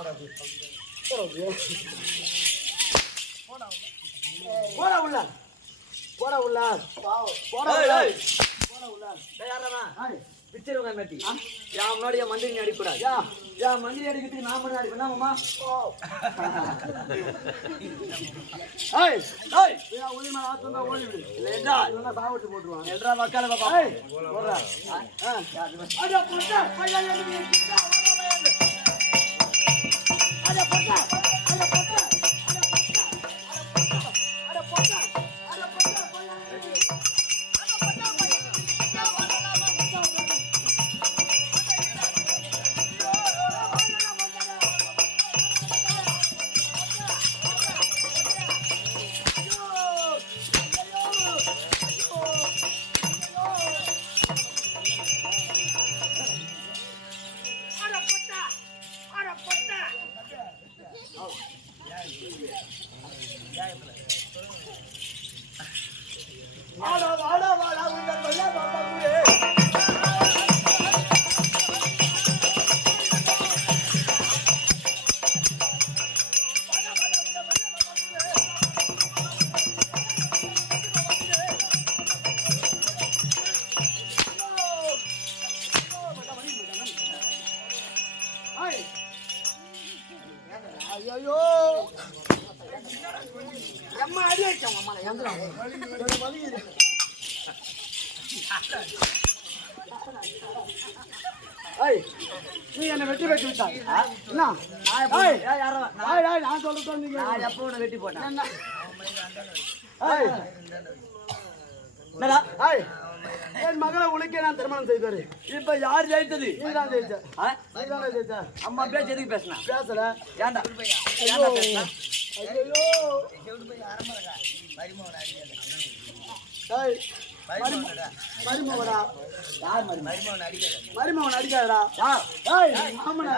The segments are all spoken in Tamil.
போடா உள்ள போடா உள்ள போடா உள்ள போடா உள்ள ஹாய். மேட்டி என் முன்னாடி என் மந்திரி அடிக்கூடாது யா என் மந்திரி அடிக்கிறதுக்கு நான் மட்டும் அடிப்பேன் மாமா ஒளி மேல ஆத்துந்தா ஓடி விடு போட்டுருவாங்க பாப்பா ஆ அட பொட்டா பையன் கிட்டா வர அட பொட்டா அட பொட்டா ஐயோ அடி அம்மா எந்திரம் ஐய் நீ என்ன வெட்டி வெட்டி? என்ன? நான் ஐய் நான் எப்போ உன்னை வெட்டி போட்டேன்? என்னடா? என் மகளை உனக்கே நான் திருமணம் செய்தாரு இப்ப யார் ஜெயித்தது? நீ தான் ஜெயிச்ச? நீ தானே ஜெயிச்ச. அம்மா பேச்சு எதுக்கு பேசினா? பேசல. ஏன்டா ஏன்டா பேசினா? ஐயோ மருமவடா யார் மாதிரி மருமவன் அடிக்காதடா. யார் ஏய் மாமனா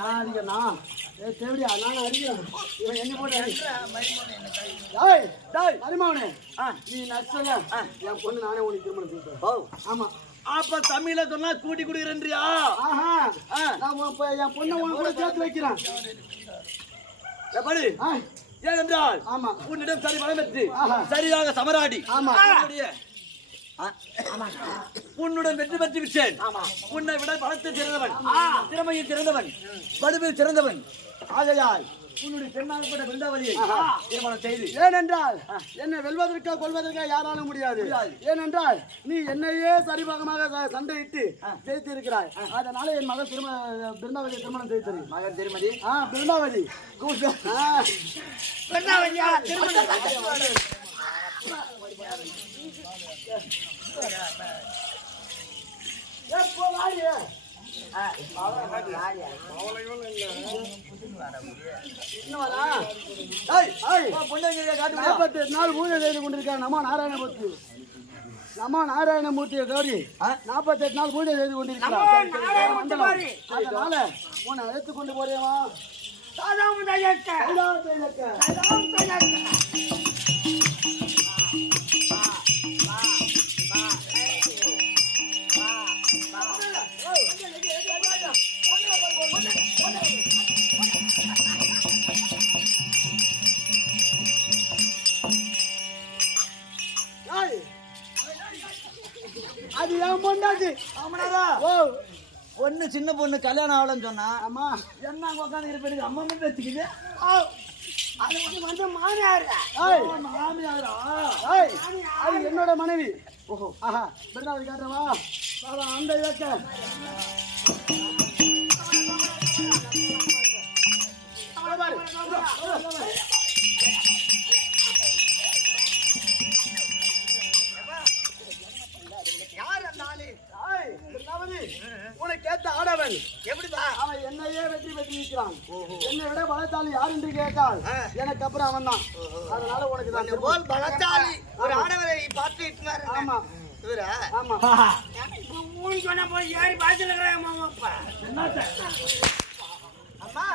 நான் அடிக்கிறனா ஏய் தேவடியா நான் அடிக்கிறேன். இவன் என்ன போட்டு அடி. ஏய் டேய் மருமவனே. நீ நச்சல என் பொண்ணு நானே உனக்கு திருமணம் செய்தேன் ஓ ஆமா. அப்ப தமிழ்ல சொன்னா கூட்டி குடுக்குறேன்றியா? ஆஹா. நான் என் பொண்ணை உன் கூட சேர்த்து வைக்கிறேன். எப்படி ஏனென்றால் ஆமா. உன்னிடம் சரி வளம் பெற்று ஆஹா. சரியாக சமராடி? உன்னுடன் வெற்றி பெற்று விட்டேன். உன்னை விட பலத்தில் சிறந்தவன். திறமையில் சிறந்தவன். வலுவில் சிறந்தவன். ஆகையால் உன்னுடைய பெண்ணாகப்பட்ட பிருந்தாவதியை திருமணம் செய்து. ஏனென்றால் என்னை வெல்வதற்கா கொள்வதற்கா யாராலும் முடியாது. ஏனென்றால் நீ என்னையே சரிபாகமாக சண்டையிட்டு ஜெயித்து இருக்கிறாய் அதனால என் மகள் திருமண பிருந்தாவதி திருமணம் செய்து. மகன் திருமதி. ஆ பிருந்தாவதி பெண்ணாவதியா திருமணம். நாற்பத்தி எட்டு நாள் பூஜை செய்து கொண்டிருக்கார் நம்ம நாராயணமூர்த்தி. நம்ம நாராயணமூர்த்தியை கௌரி நாற்பத்தி எட்டு நாள் பூஜை செய்து கொண்டிருக்கிறார். அதனால உன்னை அழைத்து கொண்டு போறேவா சாதாம் பொண்டாட்டி. ஓ. பொண்ணு சின்ன பொண்ணு கல்யாணம் ஆகலன்னு சொன்னா ஆமா. என்ன உட்காந்து இருப்பேன் அம்மா மட்டும் வச்சுக்கிது அது வந்து வந்து மாமியார். மாமியாரா? அது என்னோட மனைவி. ஓஹோ. ஆஹா. பிருந்தாவதி காட்டுறவா பாபா அந்த இலக்க இருக்கிறான் என்னை விட பலத்தால் யார் என்று கேட்டால் எனக்கு அப்புறம் அவன் தான். அதனால உனக்கு போல் பலசாலி ஒரு ஆடவரை பார்த்து ஆமா. இவரா? ஆமா. ஊன் சொன்ன போய் ஏறி பாய்ச்சல் இருக்கிறான் மாமா அப்பா அம்மா.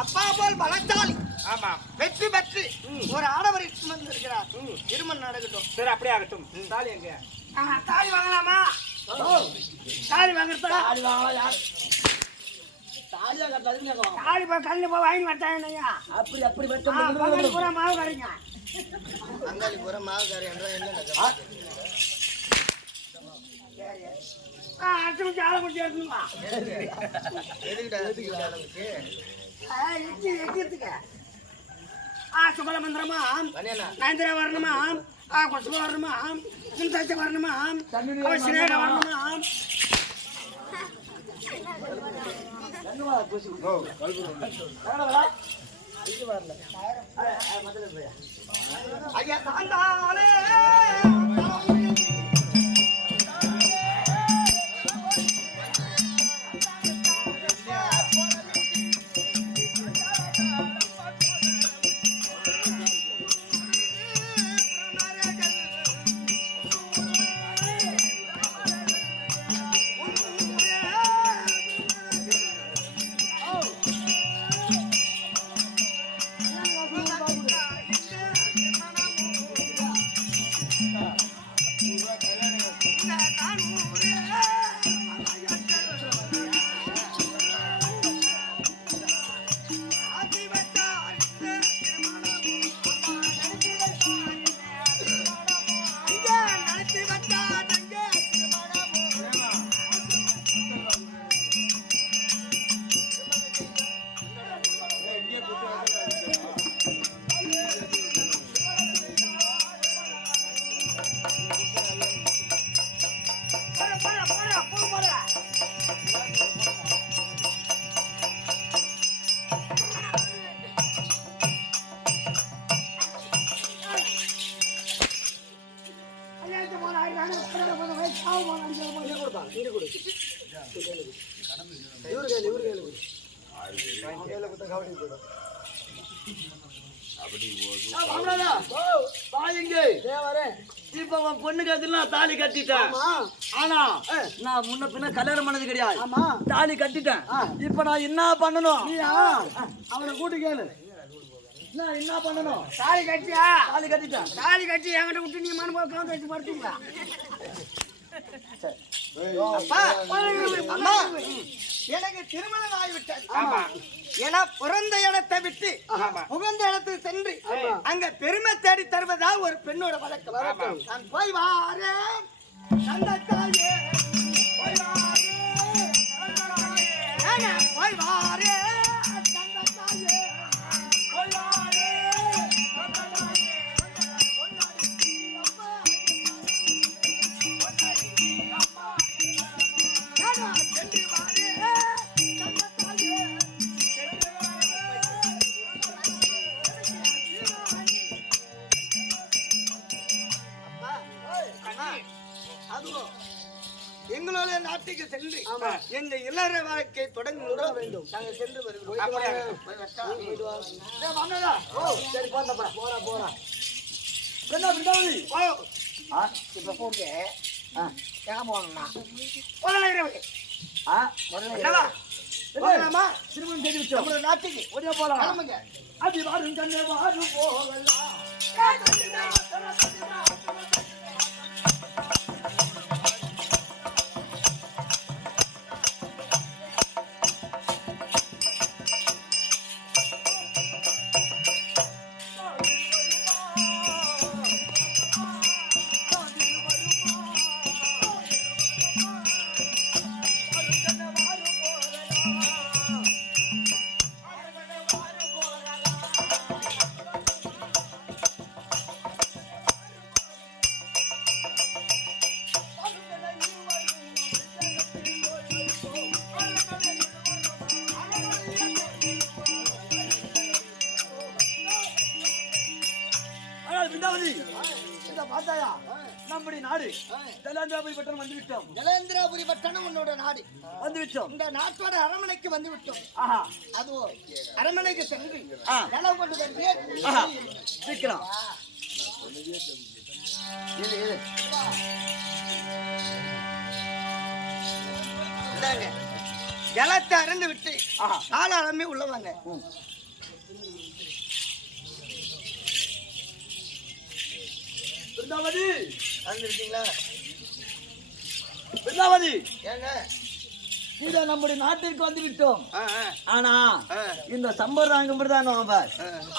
அப்பா போல் பலசாலி. ஆமா. வெற்றி பெற்று ஒரு ஆடவரை சுமந்திருக்கிறார் திருமணம் நடக்கட்டும். சரி அப்படியே ஆகட்டும். தாலி எங்க? தாலி வாங்கலாமா? தாலி வாங்குறதா தாலி வாங்கலாம் யார்? கட்டாதுன்னு கேட்கலாம் தாலி போ கல்லு போ வாங்கி அப்படி அப்படி பகல் வெட்ட பூரா மாவு கரைங்க அங்காளி பூரா மாவுக்காரி என்றால் என்ன ஆ அரைச்சி குச்சி ஆளை குச்சி எடுத்துமா எதுக்கிட்ட எதுக்கிட்ட எட்டி எட்டித்துக்க ஆ சுபல மந்திரமா நயந்திரா வரணுமா ஆ கொசுப வரணுமா? குந்தாச்ச வரணுமா? அவ சினேக வரணுமா? ஐயா தாண்டாலே தாலி கட்டிட்டேன். ஆமா. ஆனா நான் முன்ன பின்ன கல்யாணம் பண்ணது கிடையாது. ஆமா. தாலி கட்டிட்டேன். இப்ப நான் என்ன பண்ணணும்? நீயா? அவனை கூட்டி கேளு. நான் என்ன பண்ணணும்? தாலி கட்டியா? தாலி கட்டிட்டேன். தாலி கட்டி என்கிட்ட விட்டு நீ மனு போய் காந்து வச்சு படுத்தீங்களா? எனக்கு திருமணம் ஆகிவிட்டது. ஆமா. ஏன்னா பிறந்த இடத்தை விட்டு புகுந்த இடத்துக்கு சென்று அங்க பெருமை தேடி தருவதா ஒரு பெண்ணோட வழக்கம். நான் போய் வாரேன் போய் வாரேன், நாட்டுக்கு சென்று எங்க இல்லற வாழ்க்கை தொடங்க வேண்டும். நாங்கள் சென்று வருகிறோம். சரி போறா போறா. போறா என்ன பிரிந்தாவதி இப்ப போங்க. எங்க போகணும்னா? முதல்ல இரவு ஆ திருமணம் செய்து நாட்டுக்கு ஓடியா போலாம். அடி வாரும் கண்ணே வாரும் போகலாம். உன்னோட நாடு. வந்து விட்டோம் இந்த நாட்டோட அரண்மனைக்கு வந்து விட்டோம் ஆஹா. அதுவும் அரண்மனைக்கு சென்று ஆ. நலம் கொண்டு வருகிறேன் ஆஹா. சீக்கிரம் இது இது. இந்தாங்க. ஜலத்தை அறந்து விட்டு ஆஹா. காலாளமே உள்ள வாங்க ம். பிருந்தாவதி ஏங்க. இதோ நம்முடைய நாட்டிற்கு வந்து விட்டோம் ஆனா. இந்த சம்பர்தாங்கம் பிரதானம் அவர்?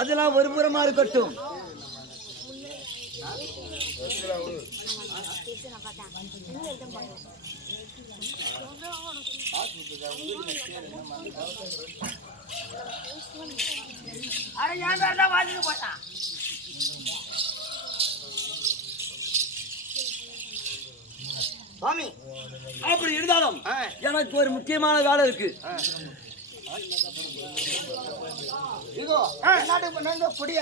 அதெல்லாம் ஒரு புறமா இருக்கட்டும். அட என் பேர் தான் வாசிட்டு போட்டான்? சுவாமி. அப்படி இருந்தாலும் எனக்கு ஒரு முக்கியமான வேலை இருக்கு. இதோ நாட்டுக்கு பண்ணாங்க புடிய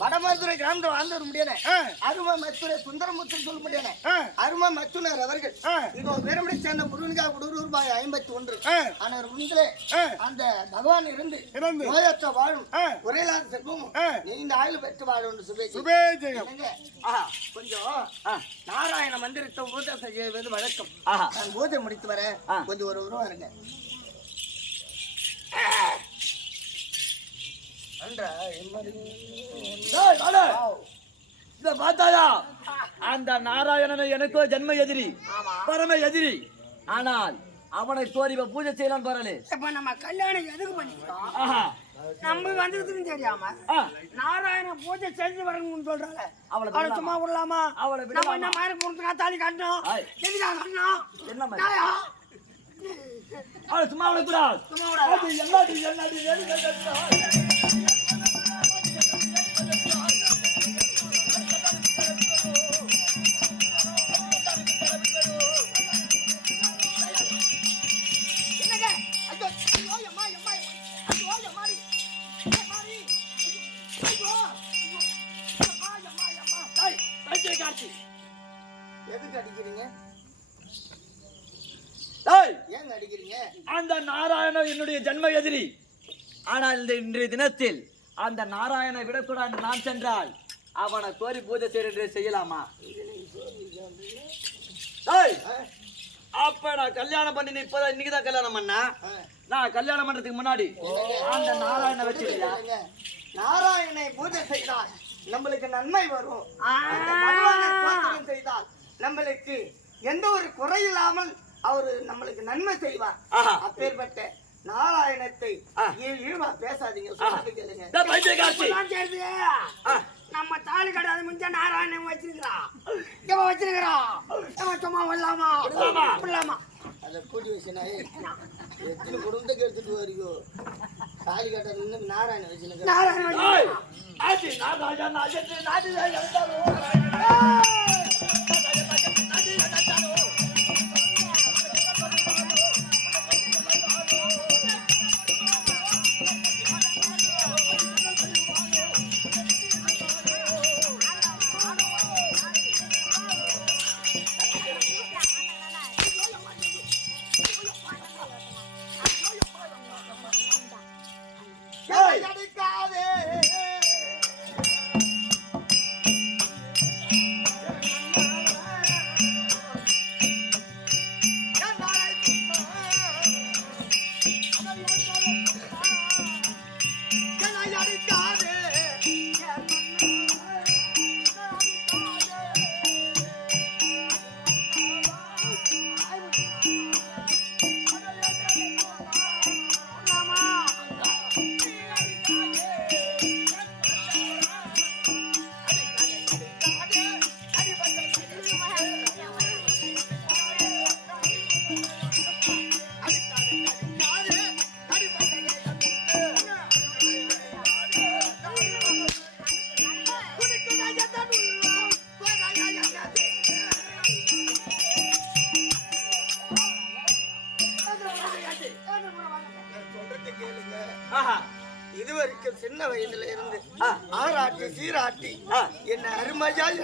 வடமதுரை கிராமத்தில் வாழ்ந்து வர முடியாது அருமை மத்துரை சுந்தரமுத்து சொல்ல முடியாது அருமை மத்துனர் அவர்கள். இதோ வீரமணி சேர்ந்த முருகனுக்கா குடூர் ரூபாய் ஐம்பத்தி ஒன்று ஆனால் முந்திலே அந்த பகவான் இருந்து நோயற்ற வாழும் குறையில்லாத செல்வமும் நீண்ட ஆயுள் பெற்று வாழும் சுபே ஆஹா, கொஞ்சம் நாராயண மந்திரத்தை பூஜை செய்வது வழக்கம். நான் பூஜை முடித்து வர. கொஞ்சம் ஒரு உருவம் இருங்க. இத பார்த்தாயா? அந்த நாராயணனை எனக்கோ ஜென்ம எதிரி பரம எதிரி. ஆனால் அவனை இப்ப பூஜை செய்யலாம் பாருலே. இப்ப நம்ம கல்யாணம் எதுக்கு பண்ணிக்கிறோம் நம்ம வந்ததுன்னு தெரியாம நாராயண பூஜை செஞ்சு வரணும்னு சொல்றாங்க அவளை? சும்மா விடலாமா? அவளை நம்ம? என்ன மாதிரி பொறுத்துக்கா தாலி கட்டணும்? ஆய். எதுக்கா கட்டணும்? அவளை சும்மா விடக்கூடாது சும்மா விடாத. அது என்னடி என்னடி. எதுக்கு அடிக்கிறீங்க? ஏங்க அடிக்கிறீங்க? அந்த நாராயணன் என்னுடைய ஜென்ம எதிரி. ஆனால் இந்த இன்றைய தினத்தில் அந்த நாராயணனை விடக்கூடாது நான் சென்றால் அவனை கோரி பூஜை செய்ய செய்யலாமா? அப்ப நான் கல்யாணம் பண்ணி இப்பதான் இன்னைக்கு தான் கல்யாணம் பண்ண. நான் கல்யாணம் பண்றதுக்கு முன்னாடி அந்த நாராயணனை வச்சிருக்கியா. நாராயணனை பூஜை செய்தால் நம்மளுக்கு நன்மை வரும். செய்தால் நம்மளுக்கு எந்த ஒரு குறை இல்லாமல் அவரு நம்மளுக்கு நன்மை செய்வார். அப்பேற்பட்ட நாராயணத்தை இழிவா பேசாதீங்க. நம்ம தாலி கட்டாத முஞ்ச நாராயணன் வச்சிருக்கிறான் இவன் வச்சிருக்கிறான் இவன் சும்மா விடலாமா? விடலாமா? அதை கூட்டி வச்சுனாயே எத்தனை குடும்பத்துக்கு எடுத்துட்டு வரையோ? தாலி கட்ட நின்று நாராயண வச்சுனுக்கு நாராயணன். ஆச்சி, நாராயணன்,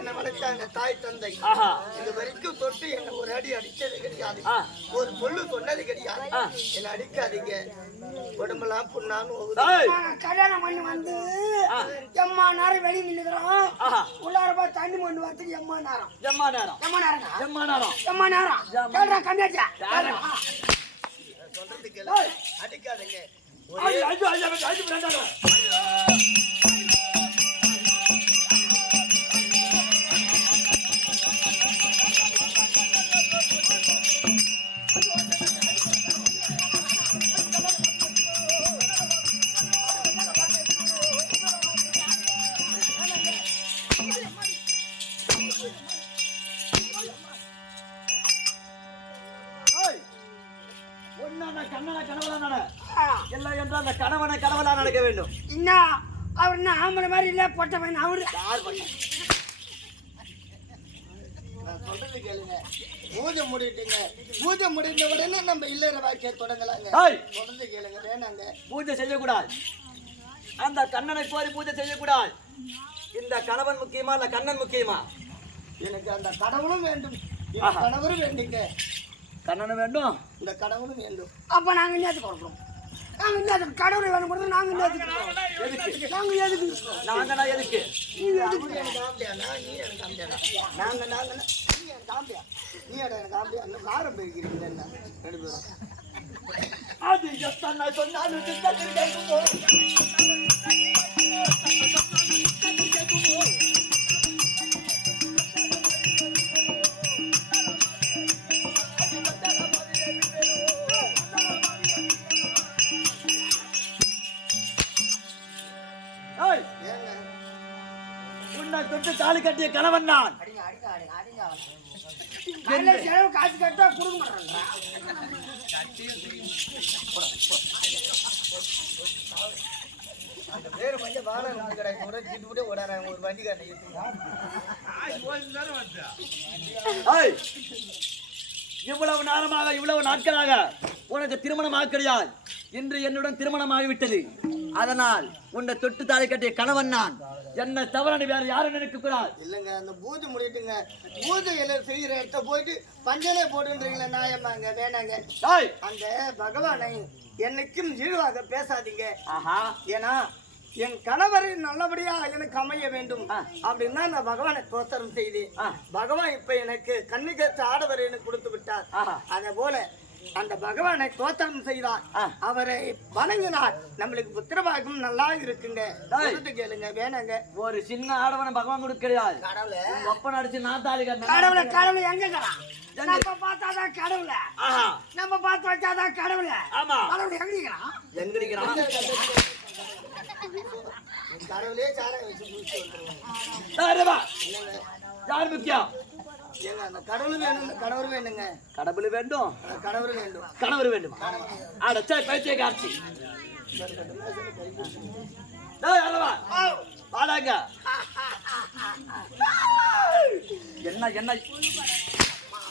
என்ன வளர்த்தாங்க தாய் தந்தை. இது வரைக்கும் தொட்டு என்ன ஒரு அடி அடிச்சது கிடையாது. ஒரு பொண்ணு சொன்னது கிடையாது. என்ன அடிக்காதீங்க உடம்பெல்லாம் புண்ணான்னு கல்யாணம் பண்ணி வந்து. எம்மா நேரம் வெளியே நின்னுக்கிறோம் ஆஹா. உள்ளார போய் தண்ணி மண்ணு வரத்துக்கு எம்மா நேரம் எம்மா நேரம் எம்மா நேரங்க எம்மா நேரம் எம்மா நேரம் எம்மா. கேள்றா கம்மியாச்சா யாரு? சொல்றது கேளு அடிக்காதீங்க ஐயோ, ஐயோ, ஐயோ, ஐயோ, வேண்டும் என்ன அவர் என்ன ஆம்பளை மாதிரி இல்ல பொட்ட பையன் அவரு. யார் பண்ண நான் சொல்றது கேளுங்க. பூஜை முடிட்டுங்க. பூஜை முடிந்த உடனே நம்ம இல்லற வாழ்க்கையை தொடங்கலாங்க. ஏய், சொல்றது கேளுங்க வேணாங்க. பூஜை செய்யக்கூடாது. அந்த கண்ணனை கோரி பூஜை செய்யக்கூடாது. இந்த கணவன் முக்கியமா இல்ல கண்ணன் முக்கியமா? எனக்கு அந்த கடவுளும் வேண்டும். இந்த ஆஹா. வேண்டுங்க. கண்ணனும் வேண்டும். இந்த கடவுளும் வேண்டும். அப்ப நாங்க இன்னத்துக்கு கொடுக்குறோம் நாங்க இன்னத்துக்கு கடவுளை வேணும் கொடுத்து நாங்க எதுக்கு நாங்க எதுக்கு நாங்கடா எதுக்கு எனக்கு ஆம்பளையானா நீ எனக்கு நாங்க நாங்க நீ எனக்கு ஆம்பளையா நீ எனக்கு ஆம்பளையா அந்த காரம் பெருக்கிறீங்க என்ன? ரெண்டு பேரும். அது எத்தனை சொன்னாலும் திட்டத்தில் கேட்குமோ? தாலி கட்டிய கணவன் நான். காசு கட்டா கொடுக்க அந்த பேரு மஞ்சள் வாழை கடை கூட திட்டு விட்டு ஓடாறாங்க ஒரு வண்டி காட்டை ஏய், இவ்வளவு நேரமாக இவ்வளவு நாட்களாக உனக்கு திருமணமாக கிடையாது இன்று என்னுடன் திருமணமாகிவிட்டது. அதனால் உன்னை தொட்டு தாலி கட்டிய கணவன் நான். என்ன தவற வேற யாரும் நினைக்க கூடாது இல்லைங்க அந்த பூஜை முடிட்டுங்க பூஜை எல்லாம் செய்யற இடத்த போயிட்டு பஞ்சனை போட்டுன்றீங்களே நியாயமாங்க வேணாங்க. அந்த பகவானை என்னைக்கும் இழிவாக பேசாதீங்க. ஆஹா. ஏன்னா என் கணவர் நல்லபடியா எனக்கு அமைய வேண்டும். அப்படின்னா நான் பகவானை தோத்திரம் செய்தேன். பகவான் இப்ப எனக்கு கண்ணுக்கேற்ற ஆடவர் எனக்கு கொடுத்து விட்டார். அதே போல அந்த பகவானை தோத்திரம் செய்தார். அவரை வணங்கினார். நம்மளுக்கு புத்திரபாகம் நல்லா இருக்குங்க. கேளுங்க வேணாங்க. ஒரு சின்ன ஆடவனை பகவான் கொடுக்க கிடையாது கடவுளை ஒப்பன் அடிச்சு கட்டினேன் கடவுளை கடவுளை எங்க? நம்ம பார்த்தாதான் கடவுளை. நம்ம பார்த்து வச்சாதான் கடவுளை. ஆமா. கடவுளை கடவுளே சாரம் வச்சு யார் முக்கியம்? ஏங்க அந்த கடவுள் வேணும் இந்த கணவர் வேணுங்க. கடவுள் வேண்டும். அந்த கணவர் வேண்டும். கணவர் வேண்டும். அடச்சே பைத்திய காட்சி? வாடாங்க. என்ன என்ன?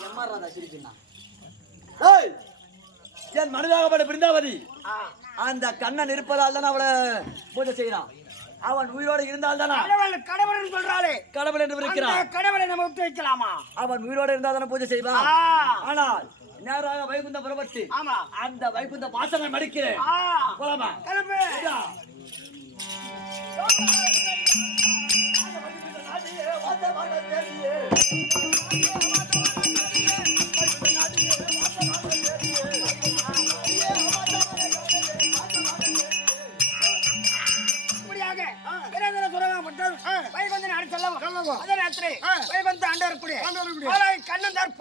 எம்மா ராதா சிரிக்கின்னா ஏய் என் மனதாகப்பட்ட பிருந்தாவதி. அந்த கண்ணன் இருப்பதால் தானே அவளை பூஜை செய்யறான் அவன் உயிரோடு இருந்தால் தானே கடவுள் சொல்றாளே. கடவுள் என்று இருக்கிறான். கடவுளை நம்ம விட்டு வைக்கலாமா? அவன் உயிரோடு இருந்தால் தானே பூஜை செய்வான். ஆனால் நேராக வைகுந்த புறப்பட்டு ஆமா. அந்த வைகுந்த வாசனை மடிக்கிறேன் போலாமா? கிளம்பு. அதே ராத்திரி வைகுந்த ஆண்டவர் கூடிய கண்ணன் தற்ப